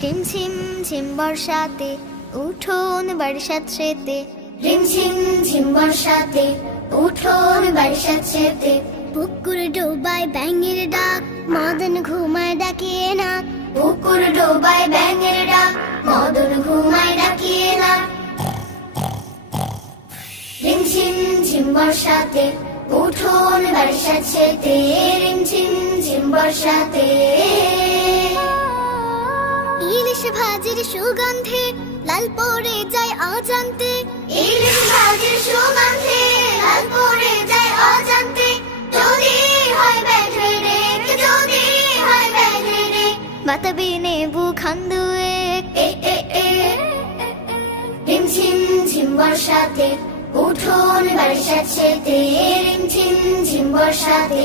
ঝিমঝিম ঝিম বর্ষাতে উঠোন বারিশাত সেতে, রিমঝিম ঝিম বর্ষাতে উঠোন বারিশাত সেতে, পুকুর ডোবায় ব্যাঙের ডাক, মদন ঘুমায় ডাকিয়ে না। পুকুর ডোবায় ব্যাঙের ডাক, মদন ঘুমায় ডাকিয়ে না। রিমঝিম ঝিম বর্ষাতে উঠোন বারিশাত সেতে, রিমঝিম ঝিম বর্ষাতে। ইলিশ ভাজির সুগন্ধে লাল পড়ে যায় অজান্তে, ইলিশ ভাজির সুগন্ধে লাল পড়ে যায় অজান্তে। যদি হয় ব্যাঘ্রে ডেক, যদি হয় ব্যাঘ্রে ডেক, বাতাবি নেবু খান্দুয়ে। এ এ এ। রিমঝিম ঝিম বর্ষাতে উঠোন বারিশাত সেতে, রিমঝিম ঝিম বর্ষাতে।